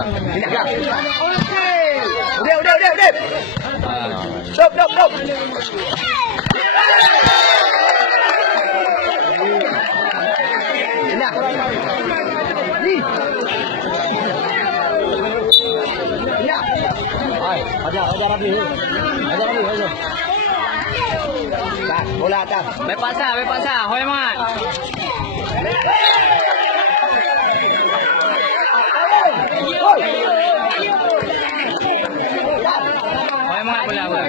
dah. Ini dah. Udah. Stop. Ajar Rabi. Tak, bola atas. Baik paksa. Hoi mat. Hoi mat bola apa?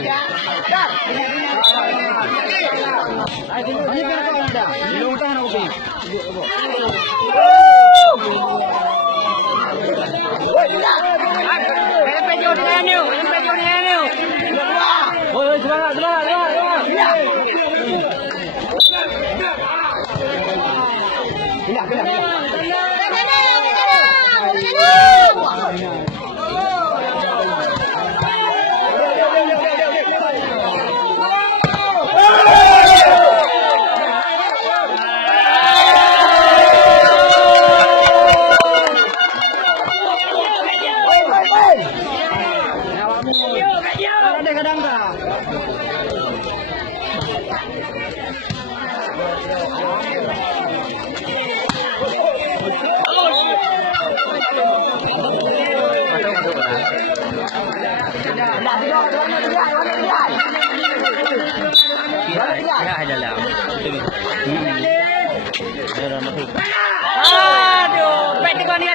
Aduh, Petikon ni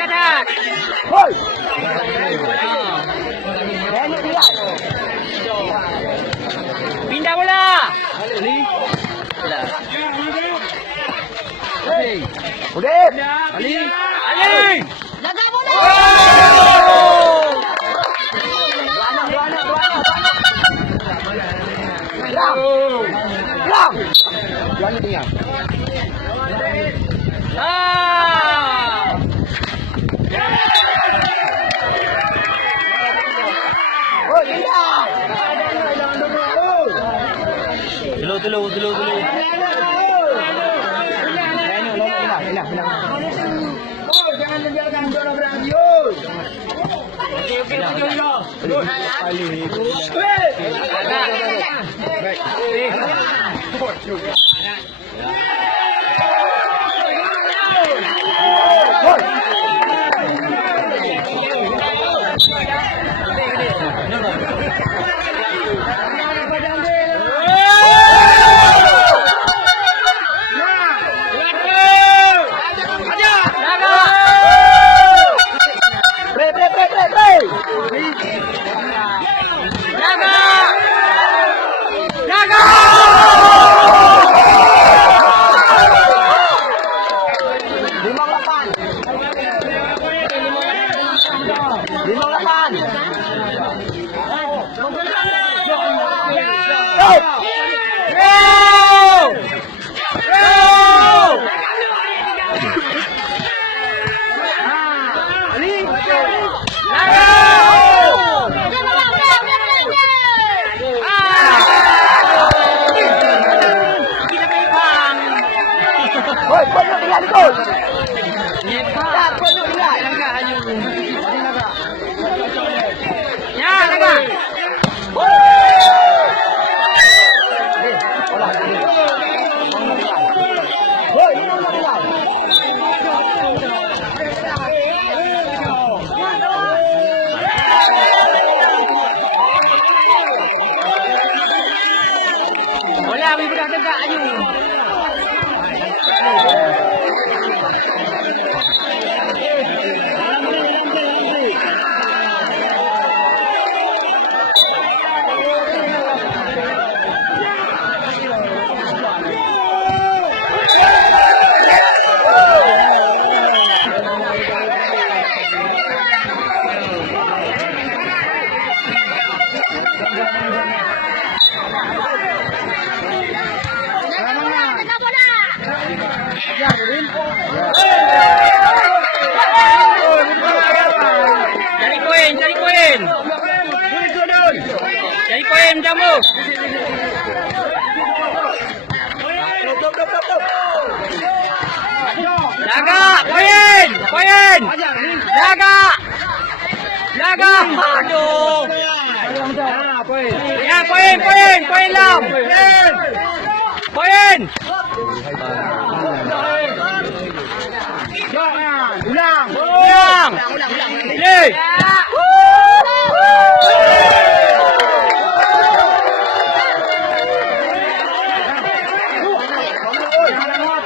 attack. Hoi. Pindah bola. Udah. Ali. Jaga bola. Geram. Jangan tinggal. Oh, tidak. Tulu. Jangan membiarkan bola berhenti. Bola bagi budak tegak aju. Cari koin. Cari koin jamu. Jaga, poin, poin. Jaga. Jaga. Aduh. Ya, poin, poin, poin lam. Poin. Ulang. Ulang. Play.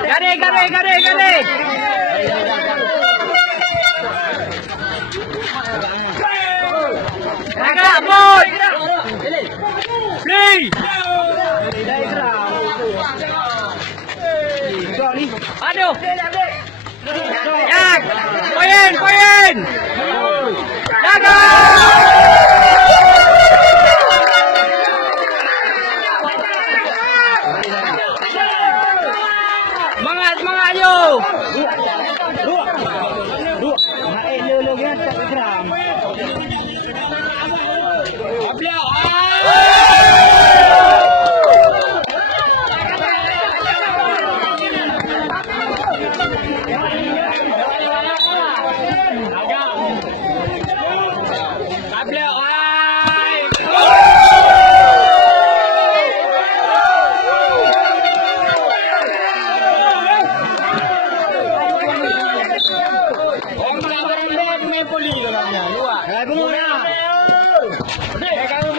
Garis, garis, garis, garis. Jaga, boy. Play. Aduh. Jak. Poin, poin. Jaga. Semangat, semangat yo.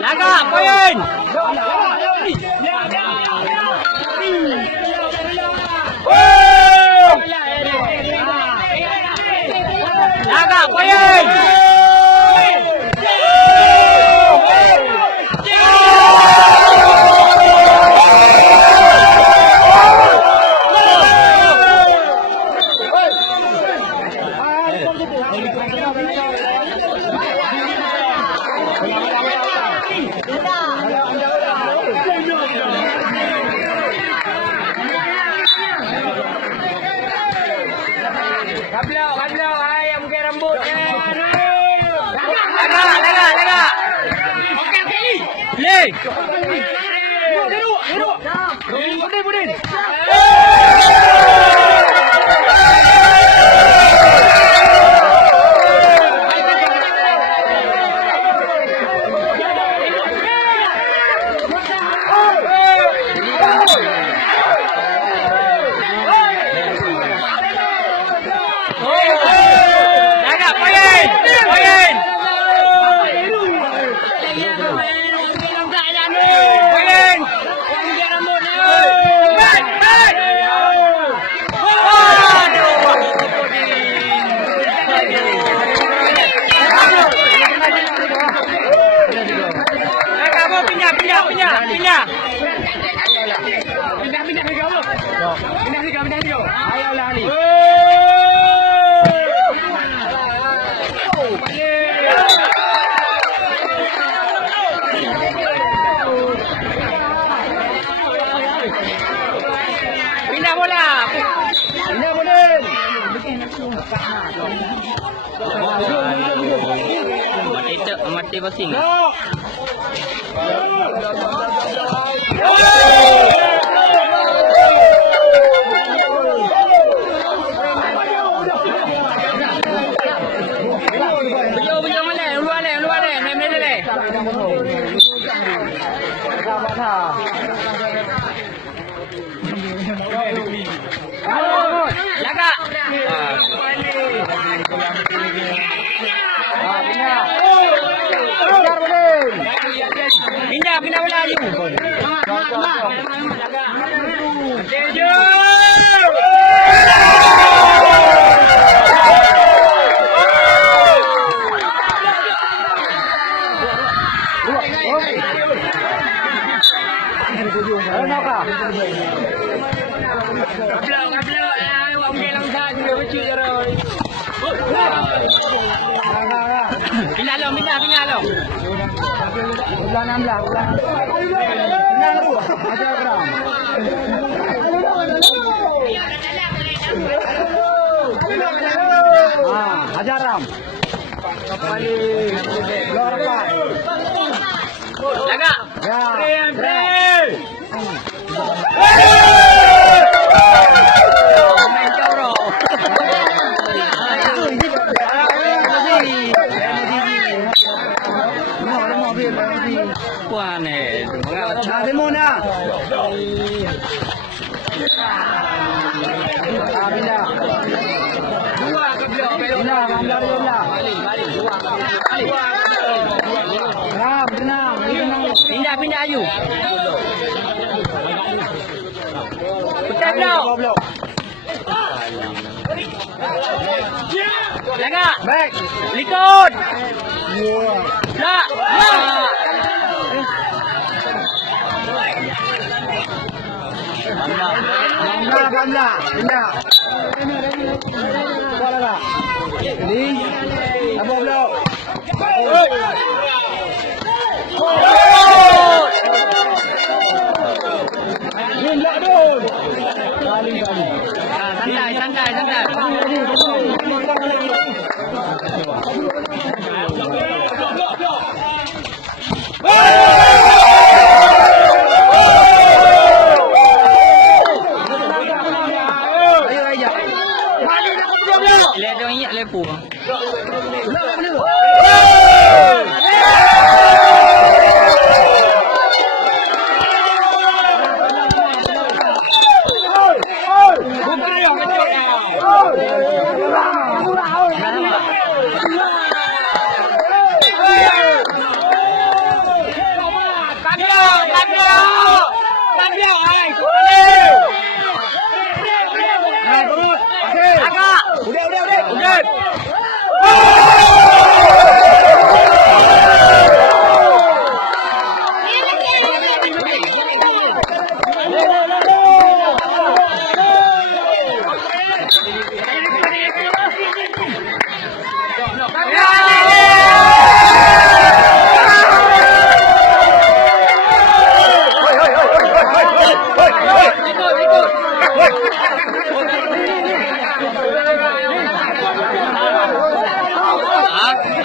Jaga, poin. Jaga, poin. Kablau, kablau, ayam pakai rambut. Laga, laga, laga. Play. Budin, budin. Jaga, poin, poin. Poin. Baik, baik. Jaga, mau pindah, pindah, pindah, pindah. Pindah, pindah ke kamu. Pindah ke kamu, pindah ke kamu. Ayo lari. Pindah bola. Pindah bola. Mati basing. Beliau mana? Luar le, luar le. Nem le le. Jaga. Pindah, pindah bola Aju. Pindah lo, pindah, pindah lo. Ulang 16, ulang 16. Hajar Ram. Kembali. Jaga. Ya. Main jauh. buwan eh. Sabi muna. Sabi na. Bila, Ramla Riola. Ram, benang. Pindah Ayu. Pecat blok. Jaga. Baik. Likut. Yeah. Nak. Ramla. Pindah. Bola lah. Ini. Apa blok? Blok tu. Kali. Santai. Dia ingat lepu.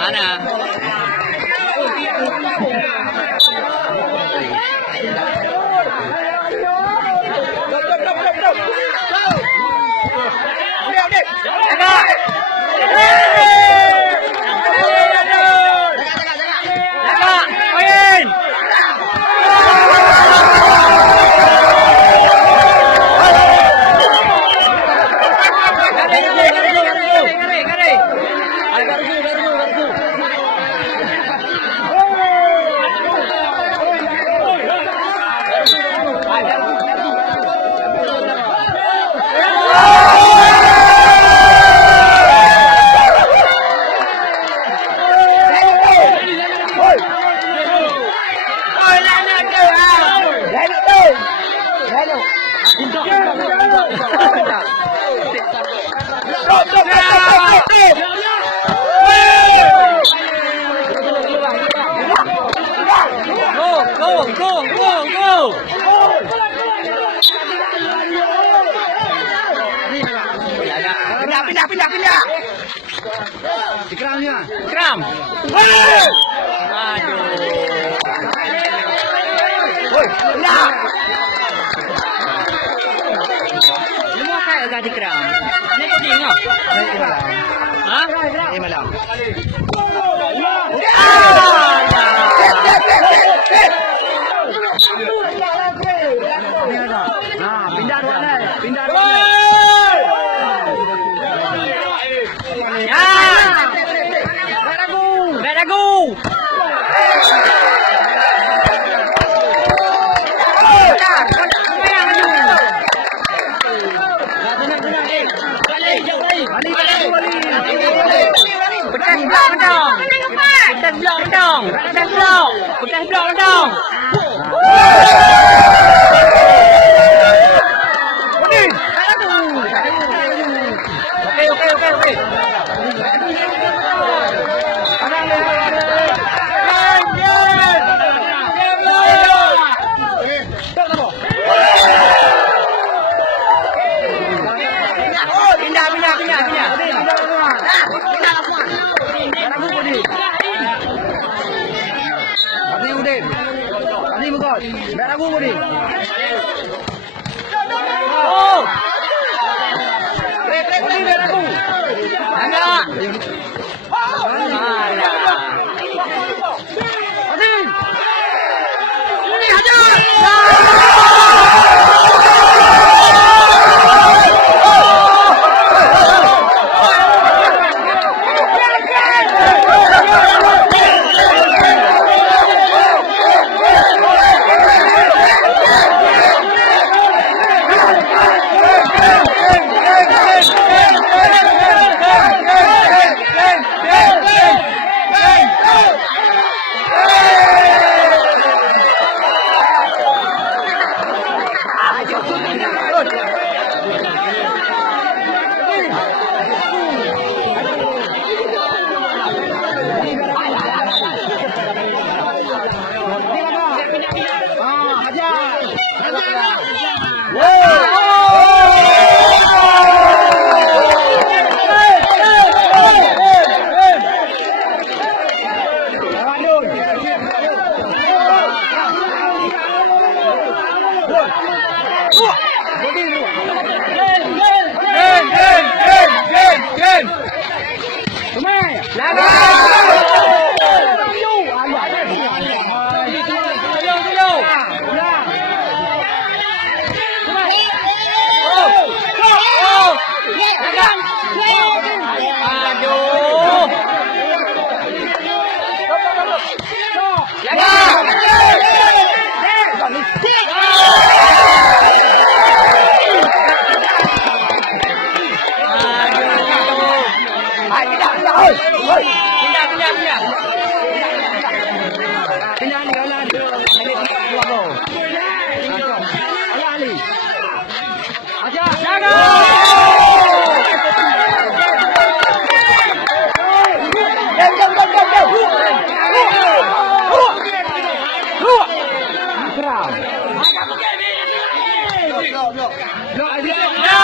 Mana? Go! Pindah. Ikramnya. Ikram. Aduh. Woi, pindah. Lu mau kayak gak Ikram? Ini kau tengok. Hah? Ini malam. Nah, pindah dua. Ya. Beragu. Petas blok dong. Oke. Beragu budi. Oh. Beragu. Ada. Alah. No,